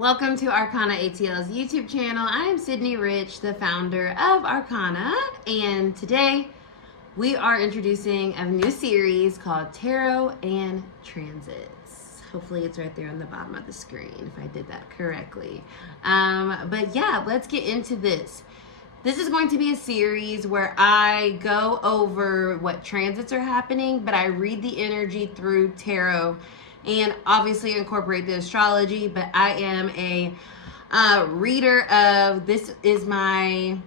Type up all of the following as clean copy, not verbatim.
Welcome to Arcana ATL's YouTube channel. I am Cidnee Rich, the founder of Arcana, and today we are introducing a new series called Tarot and Transits. Hopefully it's right there on the bottom of the screen if I did that correctly. But yeah, let's get into this. This is going to be a series where I go over what transits are happening, but I read the energy through tarot and obviously incorporate the astrology. But I am a reader of, this is my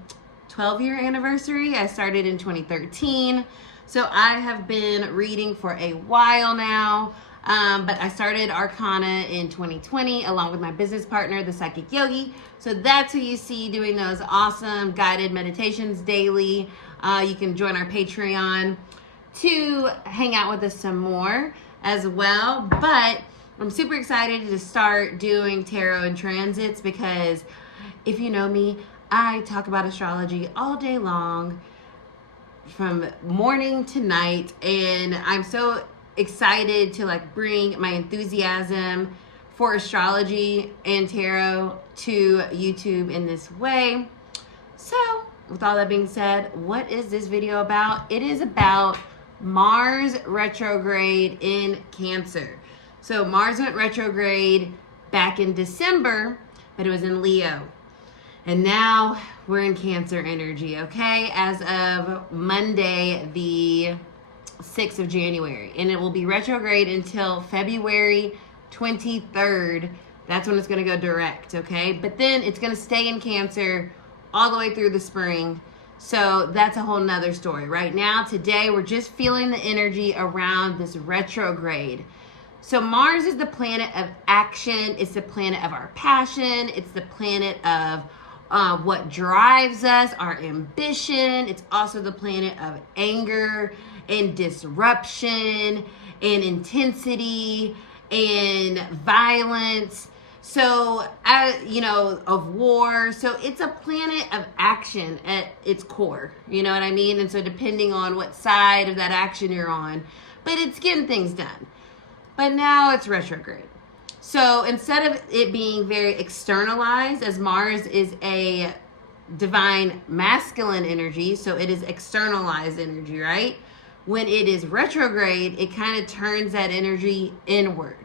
12-year anniversary. I started in 2013. So I have been reading for a while now. But I started Arcana in 2020 along with my business partner, the Psychic Yogi. So that's who you see doing those awesome guided meditations daily. You can join our Patreon to hang out with us some more as well. But I'm super excited to start doing tarot and transits because if you know me, I talk about astrology all day long from morning to night, and I'm so excited to bring my enthusiasm for astrology and tarot to YouTube in this way. So with all that being said, what is this video about? It is about Mars retrograde in Cancer. So Mars went retrograde back in December, but it was in Leo. And now we're in Cancer energy, okay? As of Monday, the 6th of January. And it will be retrograde until February 23rd. That's when it's going to go direct, okay? But then it's going to stay in Cancer all the way through the spring. So that's a whole nother story. Right now, today, we're just feeling the energy around this retrograde. So Mars is the planet of action. It's the planet of our passion. It's the planet of what drives us, our ambition. It's also the planet of anger and disruption and intensity and violence. So, of war. So it's a planet of action at its core. You know what I mean? And so depending on what side of that action you're on, but it's getting things done. But now it's retrograde. So instead of it being very externalized, as Mars is a divine masculine energy, so it is externalized energy, right? When it is retrograde, it kind of turns that energy inward.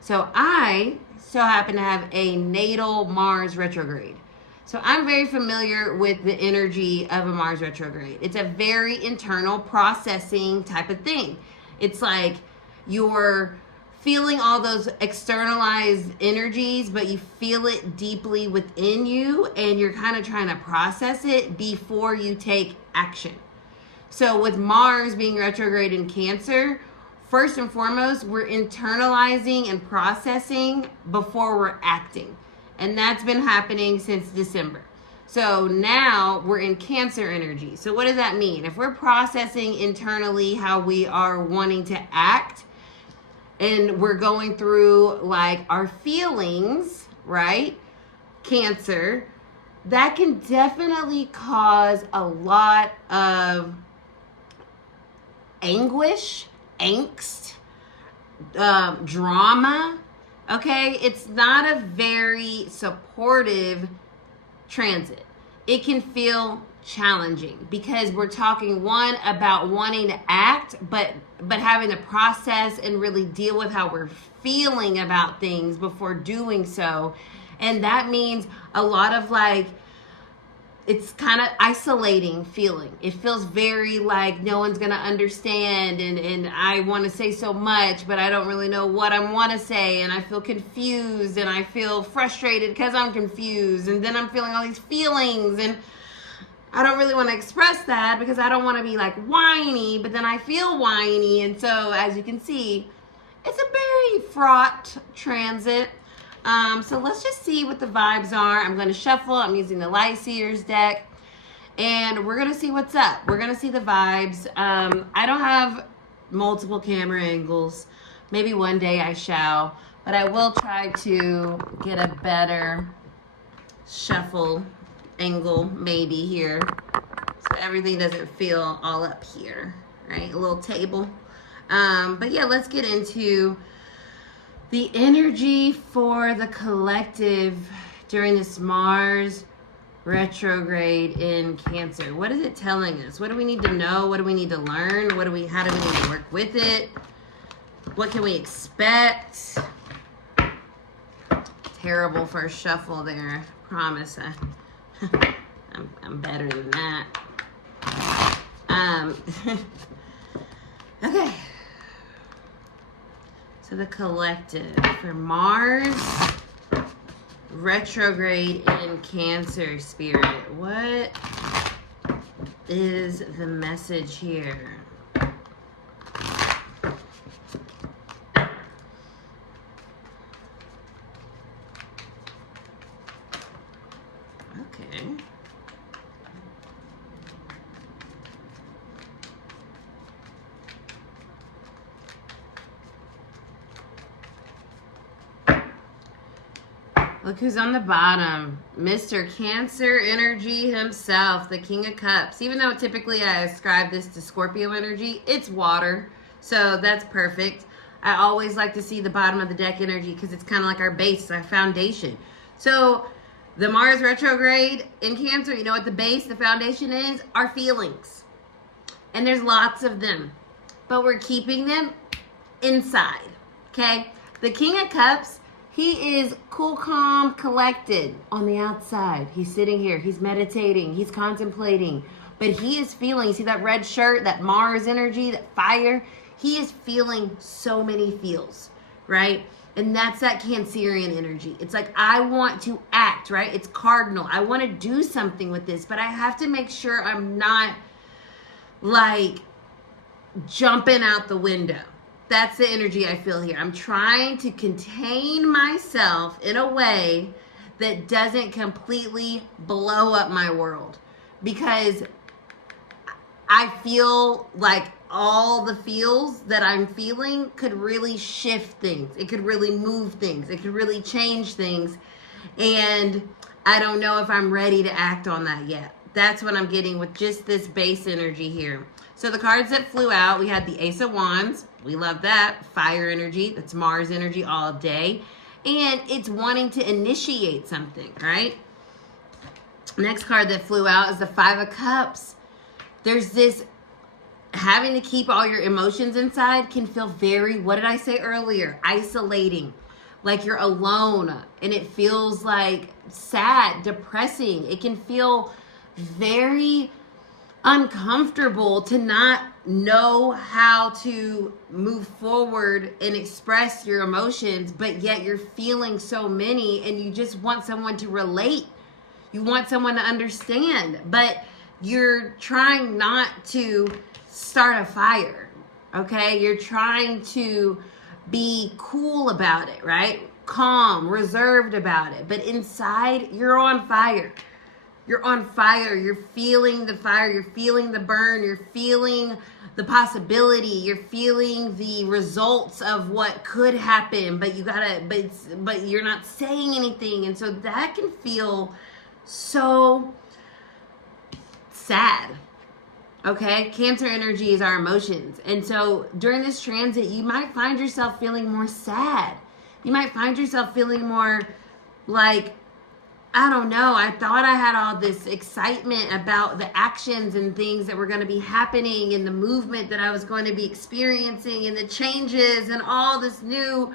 So I so happen to have a natal Mars retrograde. So I'm very familiar with the energy of a Mars retrograde. It's a very internal processing type of thing. It's like you're feeling all those externalized energies, but you feel it deeply within you, and you're kind of trying to process it before you take action. So with Mars being retrograde in Cancer, first and foremost, we're internalizing and processing before we're acting. And that's been happening since December. So now we're in Cancer energy. So what does that mean? If we're processing internally how we are wanting to act, and we're going through our feelings, right? Cancer, that can definitely cause a lot of anguish, angst, drama, okay? It's not a very supportive transit. It can feel challenging because we're talking, one, about wanting to act, but having to process and really deal with how we're feeling about things before doing so. And that means a lot of it's kind of isolating feeling. It feels very like no one's gonna understand, and I want to say so much, but I don't really know what I want to say, and I feel confused, and I feel frustrated because I'm confused, and then I'm feeling all these feelings, and I don't really want to express that because I don't want to be whiny, but then I feel whiny. And so as you can see, it's a very fraught transit. So let's just see what the vibes are. I'm going to shuffle. I'm using the Light Seers deck, and we're going to see what's up. We're going to see the vibes. I don't have multiple camera angles. Maybe one day I shall, but I will try to get a better shuffle angle maybe here, so everything doesn't feel all up here, right? A little table. But yeah, let's get into The energy for the collective during this Mars retrograde in Cancer. What is it telling us? What do we need to know? What do we need to learn? How do we need to work with it? What can we expect? Terrible first shuffle there. Promise. I'm better than that. Okay. So the collective for Mars retrograde in Cancer, Spirit. What is the message here? Okay. Look who's on the bottom. Mr. Cancer energy himself, the King of Cups. Even though typically I ascribe this to Scorpio energy, it's water. So that's perfect. I always like to see the bottom of the deck energy because it's kind of like our base, our foundation. So the Mars retrograde in Cancer, you know what the base, the foundation is? Our feelings. And there's lots of them. But we're keeping them inside. Okay? The King of Cups, he is cool, calm, collected on the outside. He's sitting here. He's meditating. He's contemplating. But he is feeling, you see that red shirt, that Mars energy, that fire? He is feeling so many feels, right? And that's that Cancerian energy. It's like, I want to act, right? It's cardinal. I want to do something with this, but I have to make sure I'm not like jumping out the window. That's the energy I feel here. I'm trying to contain myself in a way that doesn't completely blow up my world, because I feel like all the feels that I'm feeling could really shift things. It could really move things. It could really change things. And I don't know if I'm ready to act on that yet. That's what I'm getting with just this base energy here. So the cards that flew out, we had the Ace of Wands. We love that. Fire energy. That's Mars energy all day. And it's wanting to initiate something, right? Next card that flew out is the Five of Cups. There's this having to keep all your emotions inside can feel very, what did I say earlier? Isolating. Like you're alone. And it feels like sad, depressing. It can feel very uncomfortable to not know how to move forward and express your emotions, but yet you're feeling so many and you just want someone to relate. You want someone to understand, but you're trying not to start a fire, okay? You're trying to be cool about it, right? Calm, reserved about it, but inside you're on fire. You're on fire. You're feeling the fire. You're feeling the burn. You're feeling the possibility. You're feeling the results of what could happen, but you gotta, but you're not saying anything. And so that can feel so sad. Okay? Cancer energy is our emotions. And so during this transit, you might find yourself feeling more sad. You might find yourself feeling more like, I don't know, I thought I had all this excitement about the actions and things that were going to be happening and the movement that I was going to be experiencing and the changes and all this new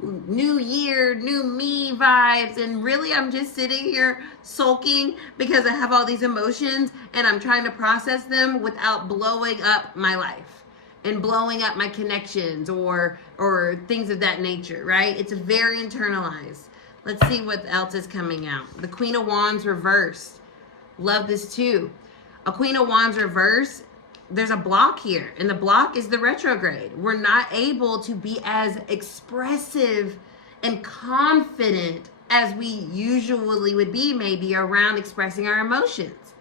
year, new me vibes. And really, I'm just sitting here sulking because I have all these emotions and I'm trying to process them without blowing up my life and blowing up my connections or things of that nature, right? It's very internalized. Let's see what else is coming out. The Queen of Wands reversed. Love this too. A Queen of Wands reverse, there's a block here. And the block is the retrograde. We're not able to be as expressive and confident as we usually would be maybe around expressing our emotions.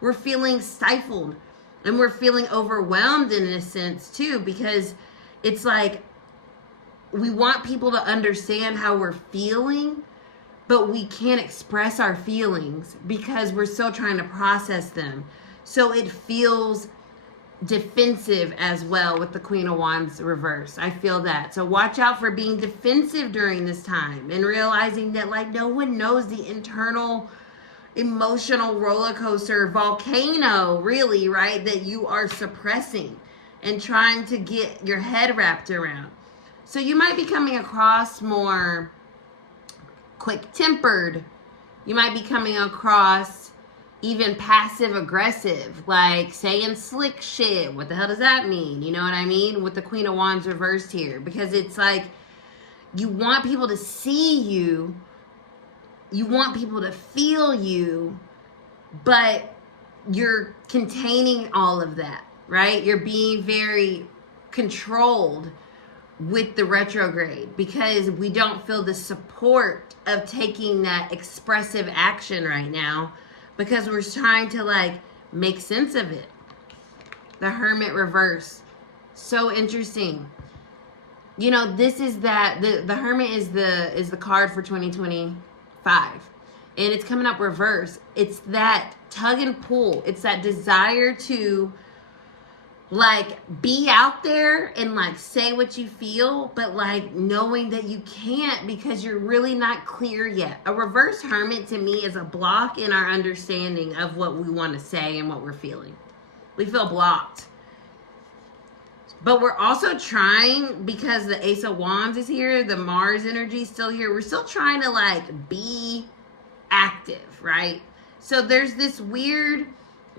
We're feeling stifled. And we're feeling overwhelmed in a sense too, because it's like we want people to understand how we're feeling, but we can't express our feelings because we're still trying to process them. So it feels defensive as well with the Queen of Wands reverse. I feel that. So watch out for being defensive during this time and realizing that like no one knows the internal emotional roller coaster volcano, really, right, that you are suppressing and trying to get your head wrapped around. So you might be coming across more quick-tempered. You might be coming across even passive aggressive, like saying slick shit. What the hell does that mean? You know what I mean? With the Queen of Wands reversed here. Because it's like you want people to see you. You want people to feel you. But you're containing all of that, right? You're being very controlled with the retrograde because we don't feel the support of taking that expressive action right now. Because we're trying to like make sense of it. The Hermit reverse. So interesting. You know, this is that the Hermit is the card for 2025. And it's coming up reverse. It's that tug and pull. It's that desire to like be out there and like say what you feel, but like knowing that you can't because you're really not clear yet. A reverse Hermit to me is a block in our understanding of what we want to say and what we're feeling. We feel blocked. But we're also trying, because the Ace of Wands is here, the Mars energy is still here, we're still trying to like be active, right? So there's this weird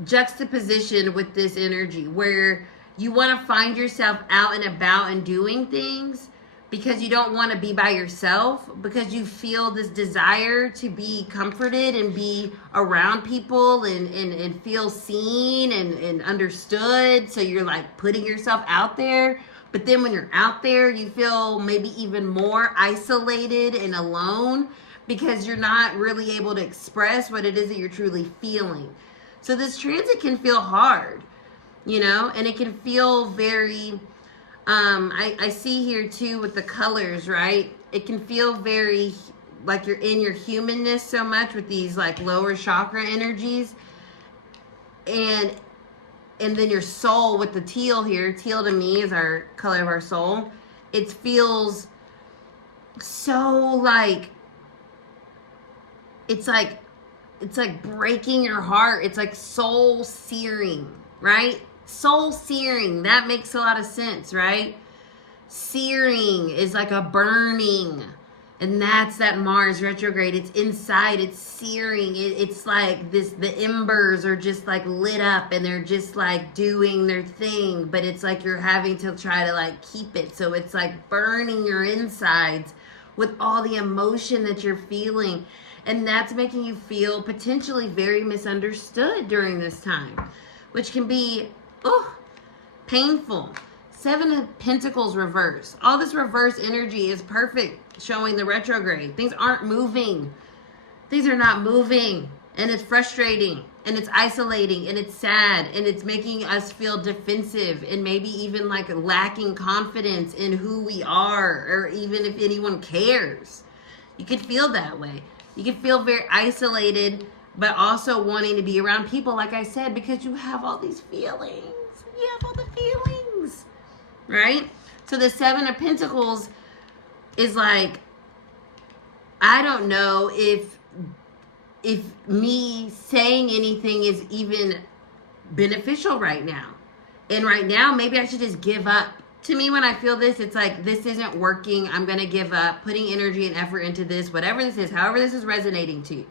juxtaposition with this energy where you want to find yourself out and about and doing things because you don't want to be by yourself, because you feel this desire to be comforted and be around people and feel seen and understood. So you're like putting yourself out there. But then when you're out there, you feel maybe even more isolated and alone because you're not really able to express what it is that you're truly feeling. So this transit can feel hard, you know, and it can feel very, I see here too with the colors, right? It can feel very like you're in your humanness so much with these like lower chakra energies. And then your soul with the teal here. Teal to me is our color of our soul. It feels so like, it's like breaking your heart. It's like soul searing, right? Soul searing. That makes a lot of sense, right? Searing is like a burning. And that's that Mars retrograde. It's inside. It's searing. It's like this, the embers are just like lit up and they're just like doing their thing. But it's like you're having to try to like keep it. So it's like burning your insides with all the emotion that you're feeling. And that's making you feel potentially very misunderstood during this time, which can be, painful. Seven of Pentacles reverse. All this reverse energy is perfect, showing the retrograde. Things aren't moving. Things are not moving. And it's frustrating. And it's isolating. And it's sad. And it's making us feel defensive. And maybe even like lacking confidence in who we are. Or even if anyone cares. You could feel that way. You can feel very isolated, but also wanting to be around people, like I said, because you have all these feelings. You have all the feelings, right? So the Seven of Pentacles is like, I don't know if me saying anything is even beneficial right now. And right now, maybe I should just give up. To me, when I feel this, it's like, this isn't working. I'm going to give up, putting energy and effort into this, whatever this is, however this is resonating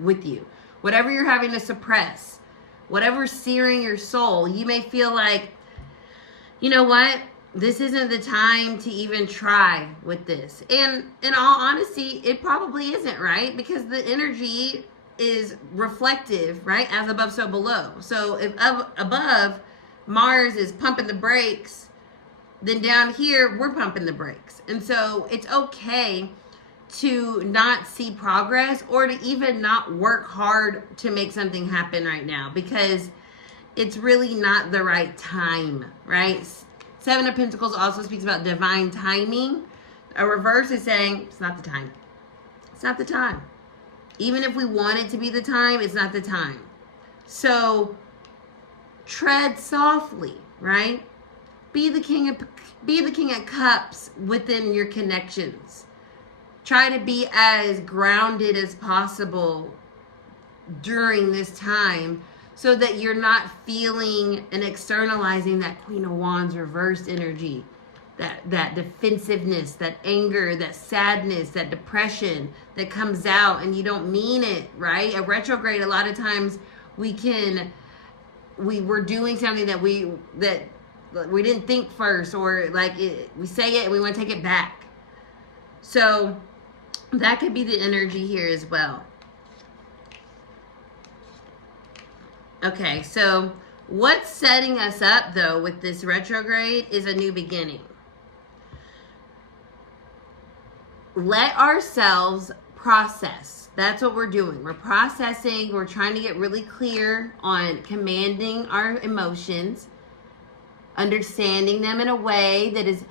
with you, whatever you're having to suppress, whatever's searing your soul. You may feel like, you know what? This isn't the time to even try with this. And in all honesty, it probably isn't, right? Because the energy is reflective, right? As above, so below. So if above, Mars is pumping the brakes, then down here, we're pumping the brakes. And so it's okay to not see progress or to even not work hard to make something happen right now because it's really not the right time, right? Seven of Pentacles also speaks about divine timing. A reverse is saying, it's not the time. It's not the time. Even if we want it to be the time, it's not the time. So tread softly. right? Be the king of cups within your connections. Try to be as grounded as possible during this time so that you're not feeling and externalizing that Queen of Wands reversed energy, that defensiveness, that anger, that sadness, that depression that comes out and you don't mean it, right? A retrograde, a lot of times we're doing something that we didn't think first, or we say it and we want to take it back. So that could be the energy here as well. Okay, so what's setting us up though with this retrograde is a new beginning. Let ourselves process. That's what we're doing. We're processing. We're trying to get really clear on commanding our emotions, understanding them in a way that is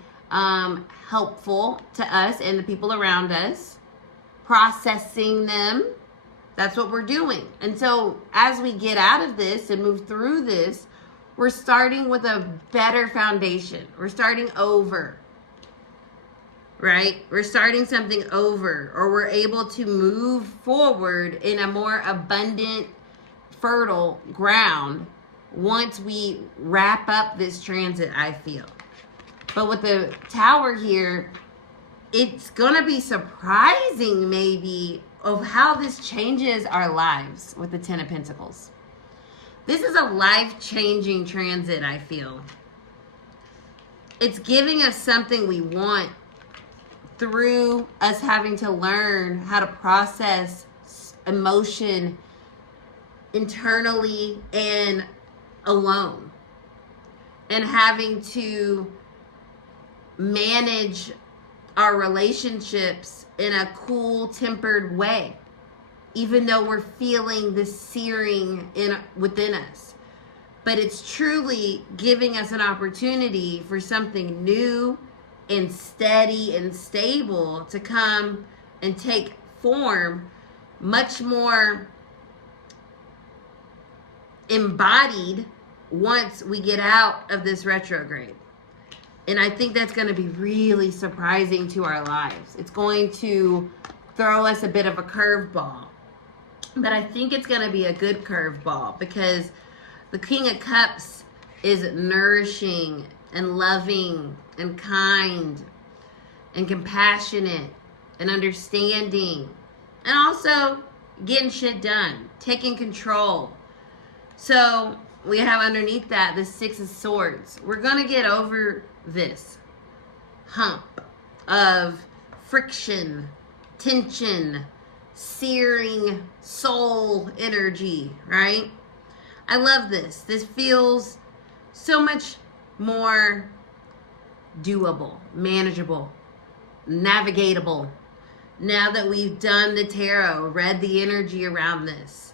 helpful to us and the people around us, processing them. That's what we're doing. And so as we get out of this and move through this, we're starting with a better foundation. We're starting over, right? We're starting something over, or we're able to move forward in a more abundant, fertile ground once we wrap up this transit, I feel. But with the Tower here, it's going to be surprising maybe of how this changes our lives with the Ten of Pentacles. This is a life-changing transit, I feel. It's giving us something we want through us having to learn how to process emotion internally and alone, and having to manage our relationships in a cool, tempered way, even though we're feeling the searing within us. But it's truly giving us an opportunity for something new and steady and stable to come and take form, much more embodied once we get out of this retrograde. And I think that's going to be really surprising to our lives. It's going to throw us a bit of a curveball. But I think it's going to be a good curveball, because the King of Cups is nourishing and loving and kind and compassionate and understanding, and also getting shit done, taking control. So we have underneath that the Six of Swords. We're going to get over this hump of friction, tension, searing soul energy, right? I love this. This feels so much more doable, manageable, navigatable. Now that we've done the tarot, read the energy around this.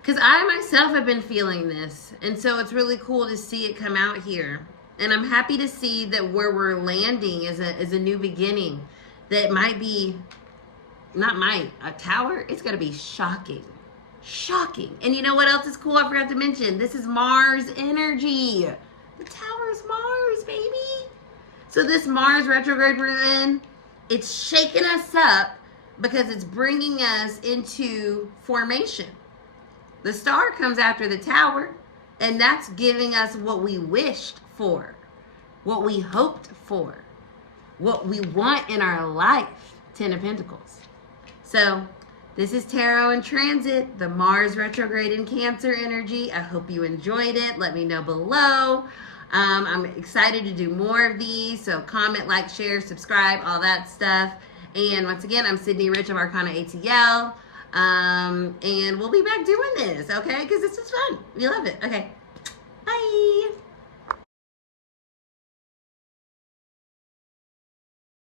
Because I myself have been feeling this. And so it's really cool to see it come out here. And I'm happy to see that where we're landing is a new beginning. That might be, a tower. It's going to be shocking. Shocking. And you know what else is cool? I forgot to mention. This is Mars energy. The tower is Mars, baby. So this Mars retrograde we're in, it's shaking us up because it's bringing us into formation. The star comes after the tower, and that's giving us what we wished for, what we hoped for, what we want in our life. Ten of Pentacles. So this is Tarot in Transit, the Mars retrograde in Cancer energy. I hope you enjoyed it. Let me know below. I'm excited to do more of these. So comment, like, share, subscribe, all that stuff. And once again, I'm Cidnee Rich of Arcana ATL. And we'll be back doing this, okay? Because this is fun. We love it. Okay. Bye.